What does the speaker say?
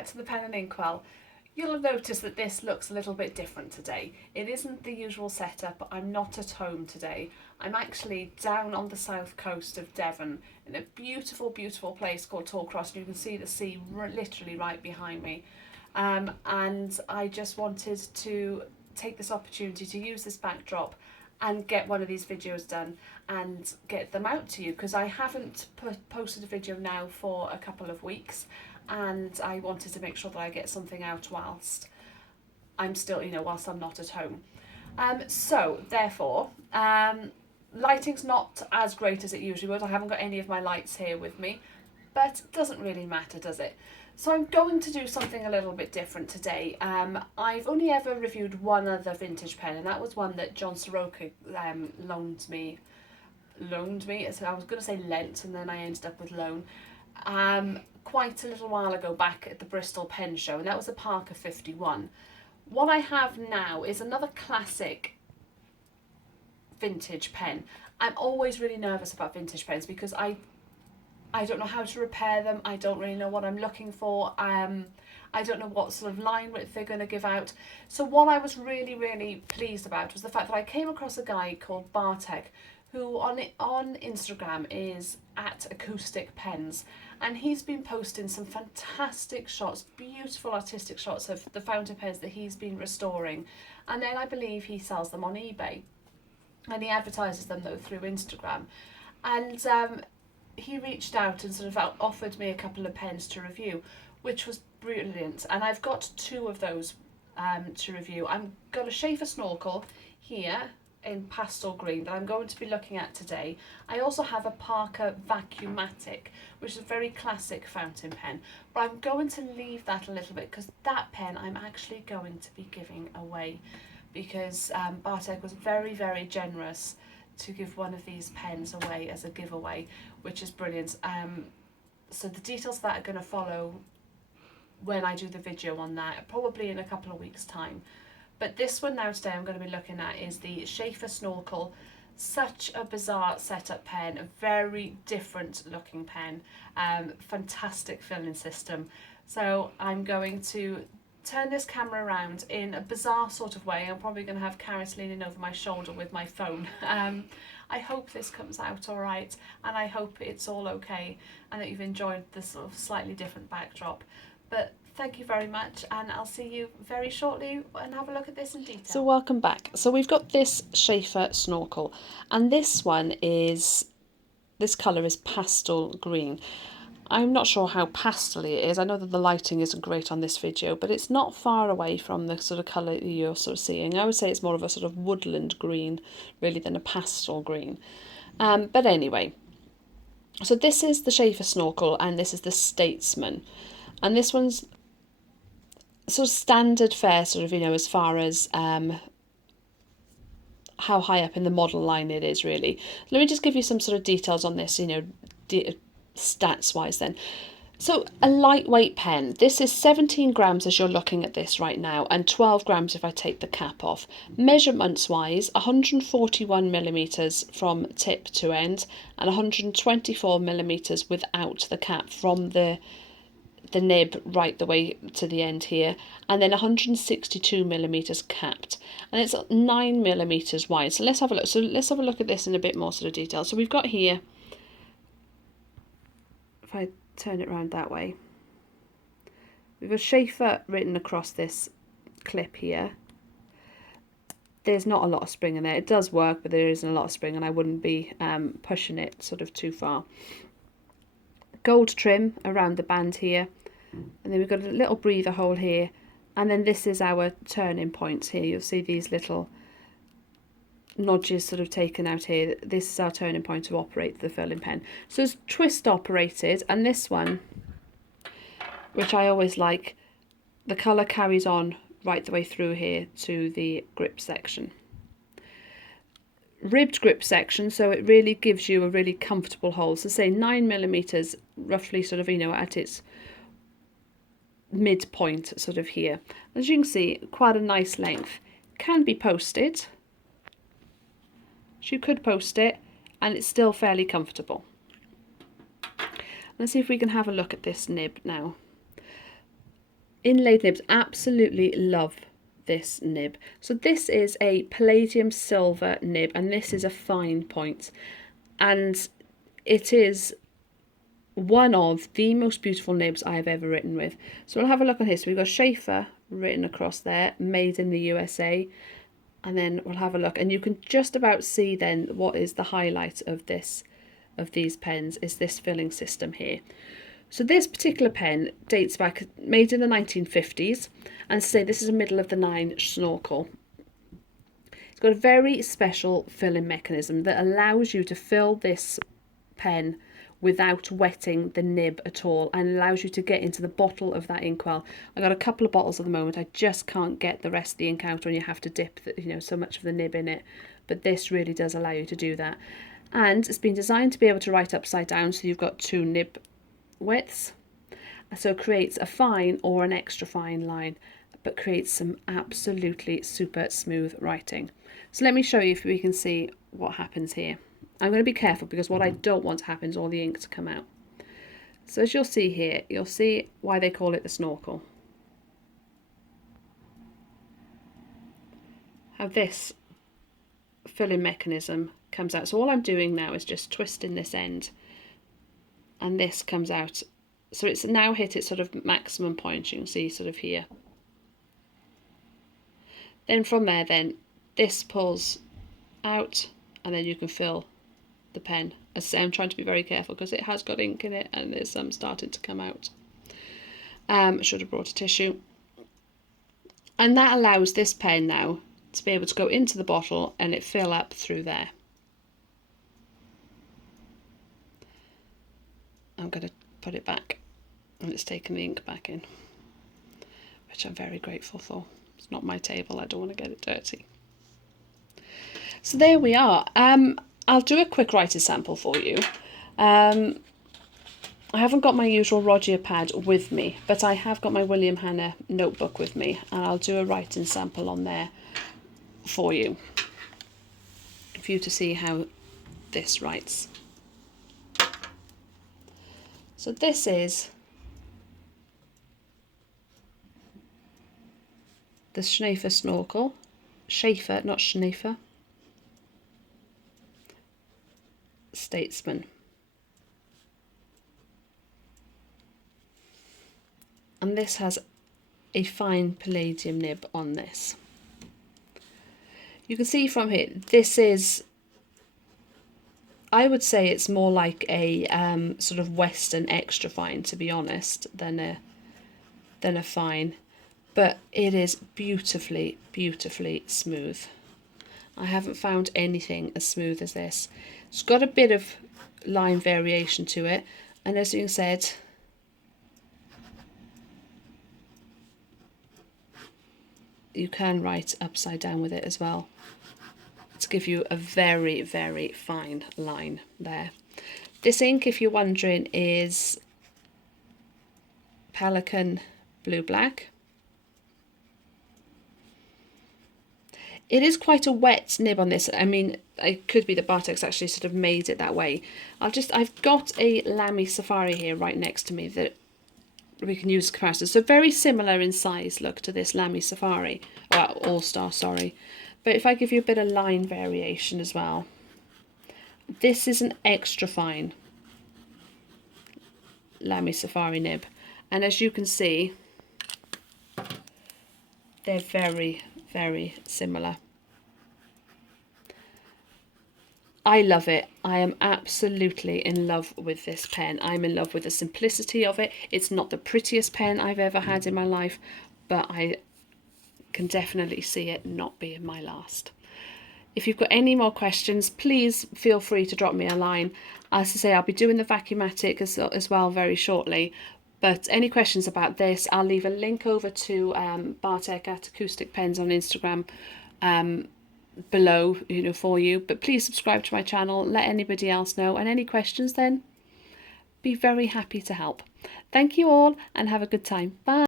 back to the pen and inkwell. You'll have noticed that this looks a little bit different today. It isn't the usual setup. I'm not at home today. I'm actually down on the south coast of Devon in a beautiful, beautiful place called Torcross. You can see the sea literally right behind me. And I just wanted to take this opportunity to use this backdrop and get one of these videos done and get them out to you, because I haven't posted a video now for a couple of weeks, and I wanted to make sure that I get something out whilst I'm still, whilst I'm not at home. So therefore, lighting's not as great as it usually would. I haven't got any of my lights here with me, but it doesn't really matter, does it? So I'm going to do something a little bit different today. I've only ever reviewed one other vintage pen, and that was one that John Soroka loaned me. So I was going to say lent, and then I ended up with loan. Quite a little while ago, back at the Bristol Pen Show, and that was a Parker 51. What I have now is another classic vintage pen. I'm always really nervous about vintage pens because I don't know how to repair them. I don't really know what I'm looking for. I don't know what sort of line width they're going to give out. So what I was really, really pleased about was the fact that I came across a guy called Bartek, who on Instagram is at Acoustic Pens, and he's been posting some fantastic shots, beautiful artistic shots of the fountain pens that he's been restoring, and then I believe he sells them on eBay, and he advertises them though through Instagram. And he reached out and sort of offered me a couple of pens to review, which was brilliant, and I've got two of those to review. I've got a Sheaffer Snorkel here in pastel green that I'm going to be looking at today. I also have a Parker Vacuumatic, which is a very classic fountain pen, but I'm going to leave that a little bit because that pen I'm actually going to be giving away, because Bartek was very, very generous to give one of these pens away as a giveaway, which is brilliant. So the details of that are going to follow when I do the video on that, probably in a couple of weeks' time. But this one now today I'm going to be looking at is the Sheaffer Snorkel. Such a bizarre setup pen, a very different looking pen, fantastic filling system. So I'm going to turn this camera around in a bizarre sort of way. I'm probably going to have Karis leaning over my shoulder with my phone. I hope this comes out all right, and I hope it's all okay and that you've enjoyed this sort of slightly different backdrop. But thank you very much, and I'll see you very shortly and have a look at this in detail. So welcome back. So we've got this Sheaffer Snorkel, and this colour is pastel green. I'm not sure how pastel-y it is. I know that the lighting isn't great on this video, but it's not far away from the sort of colour that you're sort of seeing. I would say it's more of a sort of woodland green, really, than a pastel green. But anyway, so this is the Sheaffer Snorkel, and this is the Statesman. And this one's sort of standard fare, sort of, as far as how high up in the model line it is, really. Let me just give you some sort of details on this, stats wise then. So a lightweight pen, this is 17 grams as you're looking at this right now, and 12 grams if I take the cap off. Measurements wise, 141 millimeters from tip to end, and 124 millimeters without the cap from the nib right the way to the end here, and then 162 millimeters capped, and it's 9 millimeters wide. So let's have a look. So let's have a look at this in a bit more sort of detail. So we've got here, if I turn it around that way, we've got Sheaffer written across this clip here. There's not a lot of spring in there. It does work, but there isn't a lot of spring, and I wouldn't be pushing it sort of too far. Gold trim around the band here, and then we've got a little breather hole here, and then this is our turning points here. You'll see these little nodges sort of taken out here. This is our turning point to operate the filling pen. So it's twist operated, and this one, which I always like, the colour carries on right the way through here to the grip section. Ribbed grip section, so it really gives you a really comfortable hold. So say 9 millimeters, roughly sort of, at its midpoint sort of here. As you can see, quite a nice length. Can be posted. So you could post it, and it's still fairly comfortable. Let's see if we can have a look at this nib now. Inlaid nibs, absolutely love this nib. So this is a palladium silver nib, and this is a fine point, and it is one of the most beautiful nibs I've ever written with. So we'll have a look on here. So we've got Sheaffer written across there, made in the USA, and then we'll have a look, and you can just about see then what is the highlight of these pens is this filling system here. So this particular pen dates back, made in the 1950s, and say this is a middle of the line Snorkel. It's got a very special filling mechanism that allows you to fill this pen without wetting the nib at all, and allows you to get into the bottle of that inkwell. I got a couple of bottles at the moment. I just can't get the rest of the ink out when you have to dip so much of the nib in it, but this really does allow you to do that. And it's been designed to be able to write upside down, so you've got two nib widths, so it creates a fine or an extra fine line, but creates some absolutely super smooth writing. So let me show you if we can see what happens here. I'm going to be careful because what I don't want to happen is all the ink to come out. So as you'll see here, you'll see why they call it the Snorkel. How this filling mechanism comes out. So all I'm doing now is just twisting this end, and this comes out. So it's now hit its sort of maximum point, you can see sort of here. Then from there, then this pulls out, and then you can fill the pen. As I say, I'm trying to be very careful because it has got ink in it and there's some starting to come out. Should have brought a tissue. And that allows this pen now to be able to go into the bottle and it fill up through there. I'm going to put it back, and it's taken the ink back in, which I'm very grateful for. It's not my table, I don't want to get it dirty. So there we are. I'll do a quick writing sample for you. I haven't got my usual Roger pad with me, but I have got my William Hanna notebook with me, and I'll do a writing sample on there for you to see how this writes. So this is the Sheaffer Snorkel. Sheaffer, not Sheaffer. Statesman. And this has a fine palladium nib on this. You can see from here, this is, I would say it's more like a sort of Western extra fine, to be honest, than a fine, but it is beautifully, beautifully smooth. I haven't found anything as smooth as this. It's got a bit of line variation to it, and as you said, you can write upside down with it as well to give you a very, very fine line there. This ink, if you're wondering, is Pelican Blue Black. It is quite a wet nib on this. I mean, it could be that Bartek's actually sort of made it that way. I've got a Lamy Safari here right next to me that we can use as comparison. So very similar in size, look, to this Lamy Safari, well, All Star, sorry. But if I give you a bit of line variation as well, this is an extra fine Lamy Safari nib, and as you can see, they're very, very similar. I love it. I am absolutely in love with this pen. I'm in love with the simplicity of it. It's not the prettiest pen I've ever had in my life, but I can definitely see it not being my last. If you've got any more questions, please feel free to drop me a line. As I say, I'll be doing the Vacuumatic as well very shortly. But any questions about this, I'll leave a link over to Bartek at Acoustic Pens on Instagram below, for you. But please subscribe to my channel, let anybody else know, and any questions then, be very happy to help. Thank you all and have a good time. Bye.